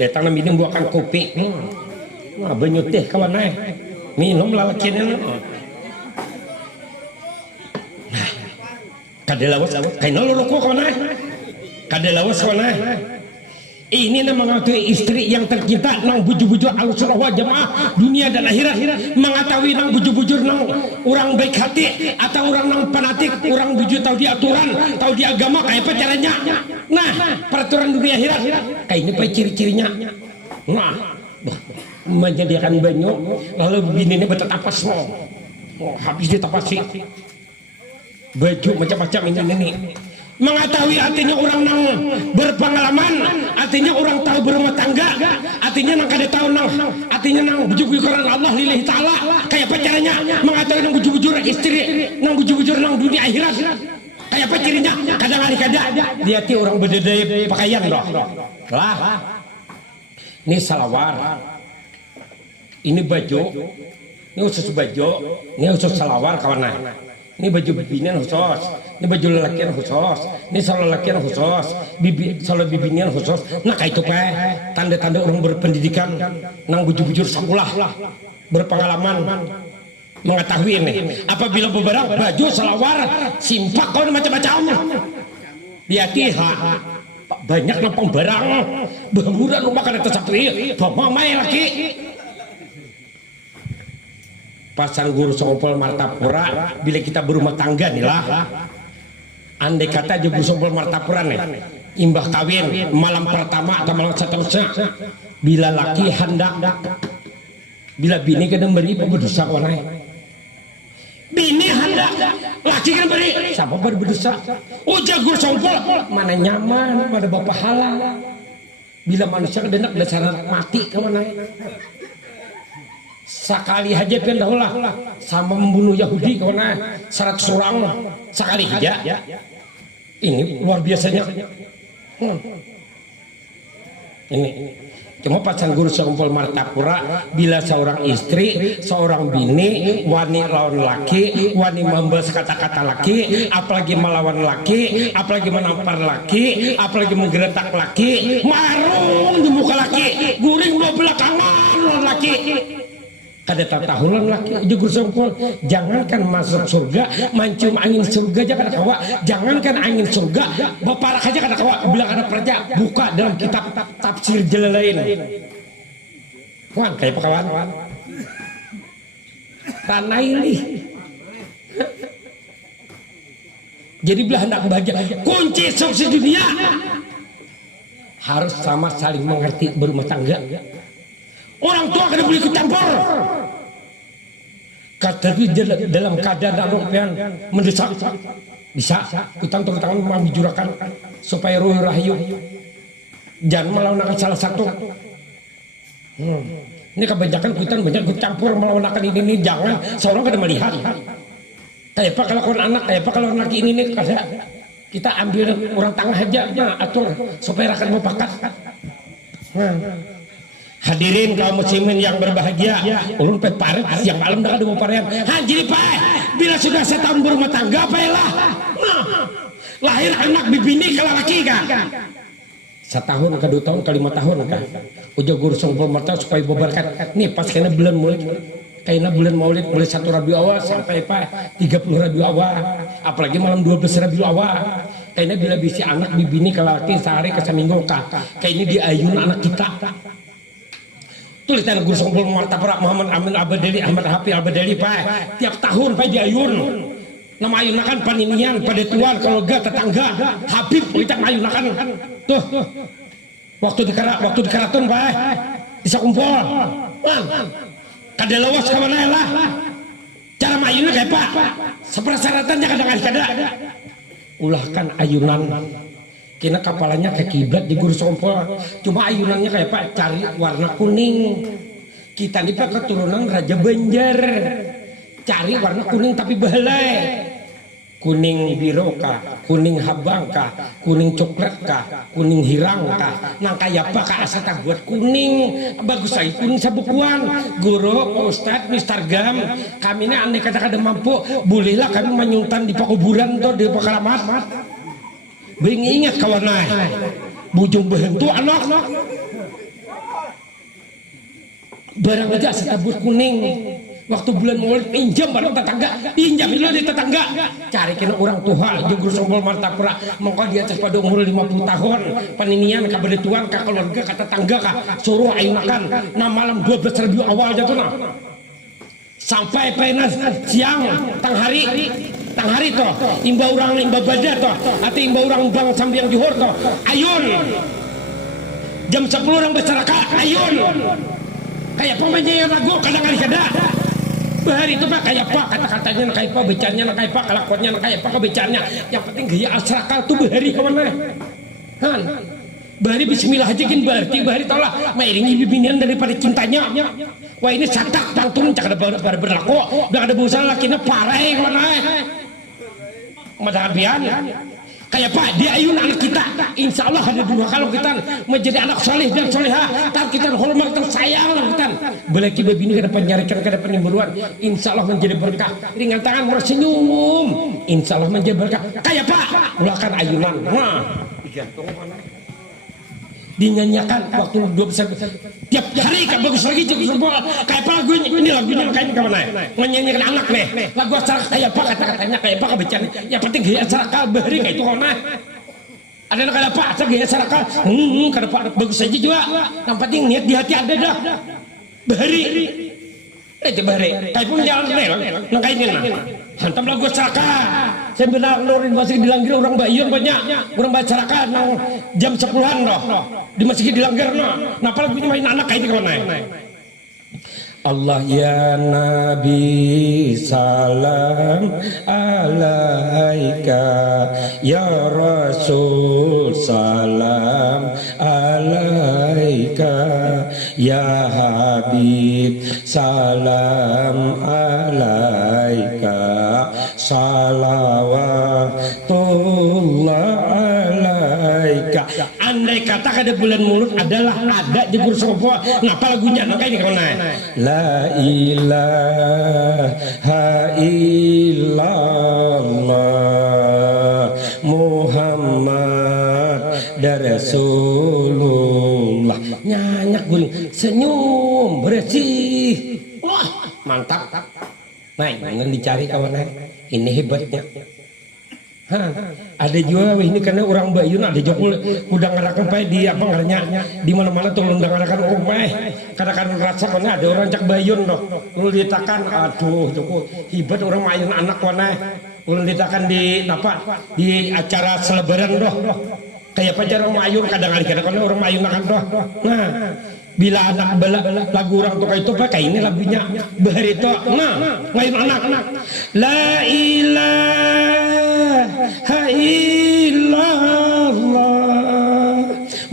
datang minum buahkan kopi wah banyak teh kawan minum lalakiannya nah kada lawas kayak nolok kawan kada lawas kawan ini namanya istri yang tercinta nang buju-buju al-sunnah wal jamaah dunia dan akhirat mengetahui nang buju-bujur nang orang baik hati atau orang nang fanatik orang buju tahu di aturan tahu di agama kayak apa caranya nah peraturan dunia akhirat kayak ini apa ciri-cirinya nah menjadikan banyu lalu bininya bertetapas habis ditapasi baju macam-macam ini mengetahui artinya orang nang berpengalaman artinya orang tahu berumah tangga artinya nang kada tahu nang artinya nang bujur-bujur karena Allah lillahi ta'ala kayak apa caranya mengetahui nang bujur-bujur istri nang bujur-bujur nang dunia akhirat kayak apa cirinya kadang-kadang dia ti orang berdedaya pakaian loh lah ini salawar ini baju ini khusus baju ini khusus salawar kawan ini baju bibinian khusus ini baju lelakian khusus ini salah lelakian khusus salah bibinian khusus nah kayak itu pak tanda-tanda orang berpendidikan nang bujur-bujur sekolah berpengalaman mengetahui ini apabila beberapa baju salawar simpak kau macam-macam dia tiha banyak nampang barang bermuran rumah kada tersapri bapak main lagi pasang guru Sompol Martapura bila kita berumah tangga nih lah andai kata aja guru Sompol Martapura nih imbah kawin malam pertama atau malam seterusnya bila laki hendak bila bini kadang beri berdosa konai bini hendak laki kan beri siapa berdosa ujar guru Sompol mana nyaman pada bapak halal bila manusia kedenak dasar mati kemana sekali aja pendahlah sama membunuh Yahudi kemana 100 orang sekali aja ini luar biasanya ini cuma pasan guru Sompol Martapura bila seorang istri seorang bini wani lawan laki wani membahas kata-kata laki apalagi melawan laki apalagi menampar laki apalagi menggeretak laki marung di muka laki guring dua belakangan lawan laki kada tahulan laki aja guru Sompol jangankan masuk surga mancium angin surga aja kada kawa jangankan angin surga baparak aja kada kawa bilang ada perja buka dalam kitab tafsir Jalalain kawan kayak apa kawan tanah ini jadi belah hendak bahagia kunci sukses dunia harus sama saling mengerti berumah tangga orang tua kada boleh ikut campur kata dalam keadaan yang mendesak bisa kita turun tangan membicarakan supaya ruh rahayu jangan melawan salah satu ini kebanyakan kita banyak ikut campur melawan ini jangan seorang kada melihat kayak apa kalau anak kayak apa kalau laki ini kada kita ambil orang tengah aja atur supaya rakyat mau pakat hadirin kaum muslimin yang berbahagia ulun peparet siang malam dah ada mau parean jadi pak bila sudah setahun berumah tangga apa lah lahir anak bibini kalau laki kan setahun ke 2 tahun ke 5 tahun kan udah guru Sompol Martapura supaya berberkat nih pas kena bulan maulid kayaknya bulan maulid mulai 1 Rabiul Awal sampai pak 30 Rabiul Awal apalagi malam 12 Rabiul Awal kayaknya bila bisi anak bibini kalau laki sehari ke seminggu kah kayaknya diayun anak kita tulisan guru Sompol Martapura Muhammad Amin Abadali Ahmad Hafi Abadali pak tiap tahun pak diayun nama ayunakan paninian pada tuan kalau gak tetangga Habib kita ayunakan tuh waktu di keraton pak bisa kumpul kada lawas kemana lah cara ayunnya kayak pak sepersyaratannya kadang-kadang ulahkan ayunan kena kapalannya kayak kiblat di guru Sompol cuma ayunannya kayak pak cari warna kuning kita nih pak keturunan Raja Banjar cari warna kuning tapi behelai kuning biru kah kuning habang kah kuning coklat kah kuning hirang kah nang kayak apa kah asal tak buat kuning bagus lagi kuning sabukuan guru Ustadz Mister Gam kami ini aneh kata-kata mampu bolehlah kami menyuntan di pakuburan tuh di pakalamat bing ingat kawan naik bujung behentu anak barang aja setabur kuning waktu bulan maulid pinjam barang tetangga pinjam dulu di tetangga cari kena orang tua guru Sompol Martapura mongko di atas pada umur 50 tahun paninian kabedetuan ka keluarga ka tetangga ka suruh ayunakan nah malam 12 Rabiul Awal jatuh nah sampai penas siang tang hari toh imba orang imba badat toh atau imba orang bang sambiang juhur toh ayun jam 10 orang berseraka ayun kayak pemainnya yang ragu kadang-kadang bahari itu pak kayak apa kata-katanya kayak apa becannya kayak apa kelakuannya kayak apa kebecannya yang penting gaya asrakal tuh bahari kemana kan bahari bismillah aja kan bahari tolak mairingi bibinian daripada cintanya wah ini satak pantun cak ada berlaku udah ada berusaha lakinya parah kemana madahabian kayak pak di ayun anak kita insya Allah ada 2 kalau kita menjadi anak soleh dan soleha tak kita hormat dan sayang kita boleh kita bini ke depan nyarikan ke depan buruan insya Allah menjadi berkah ringan tangan murah senyum insya Allah menjadi berkah kayak pak ulakan ayunan nah dinyanyikan waktu 12 tiap hari kan bagus lagi kayak apa lagunya ini lagunya kayak kemana menyanyikan anak nih lagu acara kayak apa kata-katanya kayak apa kebecannya yang penting gaya acara kalbahri kayak itu kona Ada nak ada pak gaya saraka kada pak bagus saja juga yang penting niat di hati ada dah bahari itu bahari kayak pun jalan nang kainin mah hantam lagu saraka saya benar nurin masih dilanggar orang Bayun banyak orang masyarakat nang jam 10-an loh di masjid dilanggar napa lagunya main anak kayak ini kawan Allah ya Nabi salam alaika ya Rasul salam alaika ya Habib salam alaika salawatullah alaika. Andai kata kada bulan mulut adalah ada jegur sopo ngapa lagunya nang kayak ini kawan la ilaha illallah Muhammad Rasulullah nyanyak guling senyum bersih wah mantap nah jangan dicari kawan ini hebatnya. Ada juga ini karena orang Bayun ada jokul udah ngarakan pae di apa ngaranya di mana-mana tuh udah ngarakan pae kadang-kadang rasa karena ada orang cak Bayun loh ulun ditakan aduh jokul hebat orang main anak warna ulun ditakan di apa di acara selebaran doh kayak apa orang mayun kadang-kadang orang mayun akan doh nah bila anak bela lagu orang tuh kayak itu pakai ini lagunya bahari itu nah main anak la ilaha illallah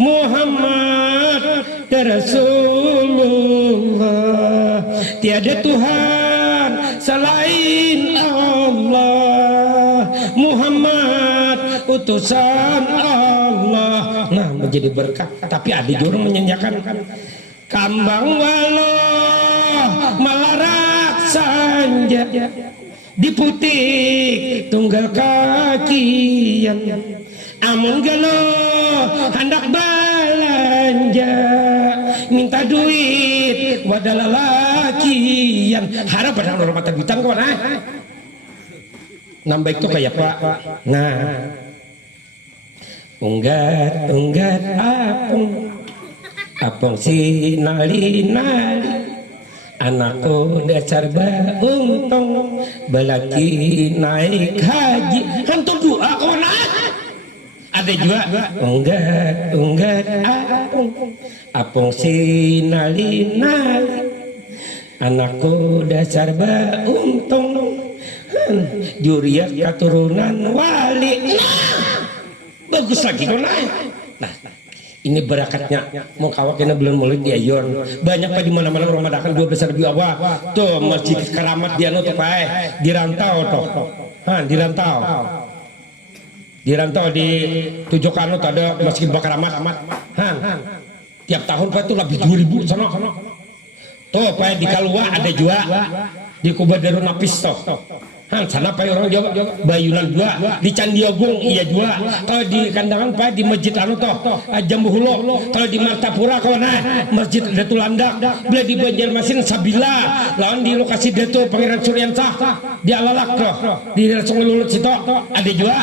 Muhammad Rasulullah tiada Tuhan selain Allah Muhammad utusan Allah nah menjadi berkah tapi ada juga menyanyikan kambang waloh malarak sanja diputik tunggal kakian amun galo hendak belanja minta duit wadala lakian harap pada orang mata duitan kawan nambah itu kayak pak nah unggat apong si nali anakku dasar untung belaki naik haji hantu doa kawan ada juga unggat apong si nali anakku dasar untung juriat keturunan wali bagus lagi kawan nah ini berakatnya mau kawaknya belum mulai di Ayon banyak pak di mana-mana orang madakan 12 ribu awal tuh masjid keramat dia tuh pak dirantau tuh dirantau di Tujokan tuh ada masjid Bakaramat tiap tahun pak itu lebih 2.000 sana tuh pak di Kalua ada juga di Kubadarun Napis tuh sana pak orang Jawa Bayunan juga di Candi Agung iya juga kalau di Kandangan pak di Masjid anu toh Jambuhulo kalau di Martapura kawan Masjid Datu Landak bila di Banjarmasin Sabila lawan di lokasi Datu Pangeran Suryansah di Alalak toh di Sungai Lulut situ ada juga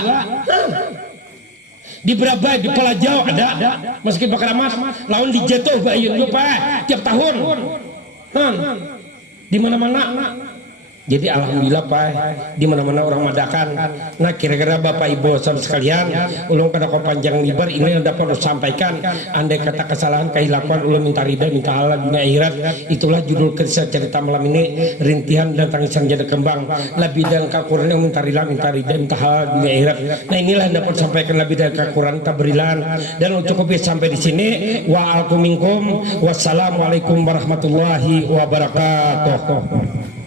di Braba di Pelajau ada Masjid Bakaramat lawan di Jatuh Bayun lupa tiap tahun di mana-mana. Jadi alhamdulillah Pak di mana-mana orang madakan. Nah kira-kira Bapak Ibu saudara sekalian, ulun kada panjang lebar ini yang dapat sampaikan. Andai kata kesalahan kehilapan ulun minta ridha minta Allah dunia akhirat. Itulah judul kisah cerita malam ini, rintihan dan tangisan jada kembang. Lebih dan kakuran yang minta ridha minta Allah dunia akhirat. Nah inilah yang dapat sampaikan lebih dan kakuran taberilan dan cukup sampai di sini. Wa'alaikum minkum wassalamualaikum warahmatullahi wabarakatuh.